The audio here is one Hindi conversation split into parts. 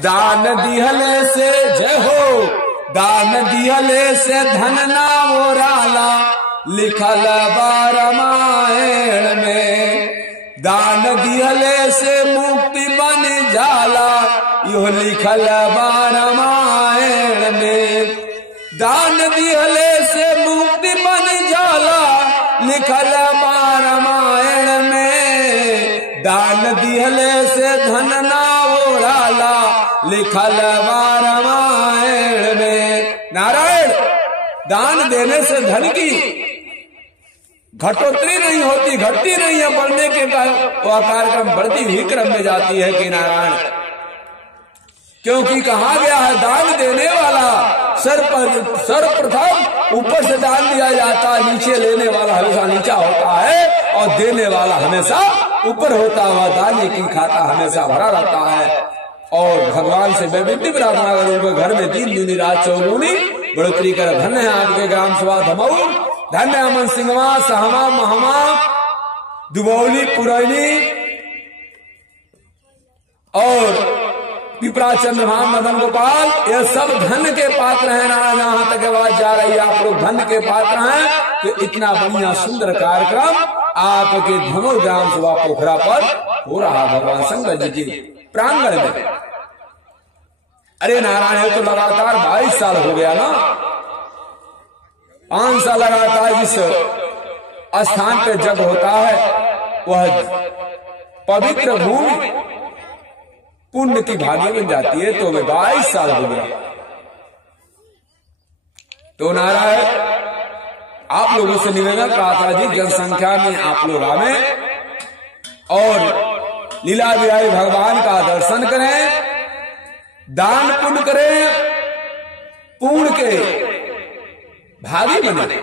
दान दिहले से जय हो, दान दिहले से धन ना ओराला, लिखल बा रामायण में। दान दिहले से मुक्ति बन जाला, यो लिखल बा रामायण में। दान दिहले से मुक्ति बन जाला, लिखल बा रामायण में। दान दिहले से धन ना ओराला, लिखल बा रामायण में। नारायण, दान देने से धन की घटोत्तरी नहीं होती, घटती नहीं है, बढ़ने के कार्यक्रम बढ़ती ही क्रम में जाती है कि नारायण। क्योंकि कहा गया है दान देने वाला सर्वप्रथम ऊपर से दान दिया जाता है, नीचे लेने वाला हमेशा नीचा होता है और देने वाला हमेशा ऊपर होता हुआ दाने की खाता हमेशा भरा रहता है। और भगवान से मैं विनती प्रार्थना करूंगा, घर में दिन दूनी रात चौगुनी बढ़ोतरी कर। धन्य है आपके ग्राम सभा धमऊ, धन्य अमन सिंहवा, सहमा, महमा, दुबौली, पुरैनी और पिपरा, चंद्रमा, मदन गोपाल, ये सब धन के पात्र हैं। ना जहां तक आवाज जा रही है, आप लोग धन के पात्र हैं। तो इतना बढ़िया सुंदर कार्यक्रम आपके धमऊ ग्राम सभा पोखरा पर हो रहा भगवान शंकर जी के प्रांगण में। अरे नारायण, तो लगातार 22 साल हो गया ना, 5 साल लगातार जिस स्थान पे जग होता है वह पवित्र भूमि पुण्य की भागी बन जाती है। तो वे 22 साल हो गया। तो नारायण, आप लोगों से निवेदन प्रार्थना जी, जनसंख्या में आप लोग आवे और लीला बिहारी भगवान का दर्शन करें, दान पुण्य करें, पुण्य के भागी बने।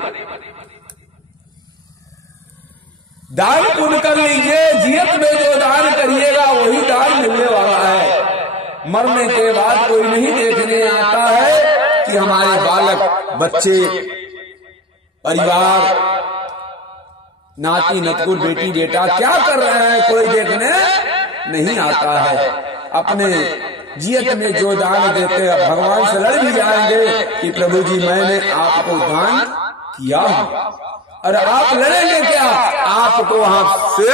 दान पुण्य कर लीजिए, जियत में जो दान करिएगा वही दान मिलने वाला है। मरने के बाद कोई नहीं देखने आता है कि हमारे बालक, बच्चे, परिवार, नाती नतकुर, बेटी बेटा क्या कर रहे हैं, कोई देखने नहीं आता है। अपने जियत में जो दान देते हैं भगवान से लड़ भी जाएंगे कि प्रभु जी मैंने आपको दान किया है। और आप लड़ेंगे क्या, आपको वहां से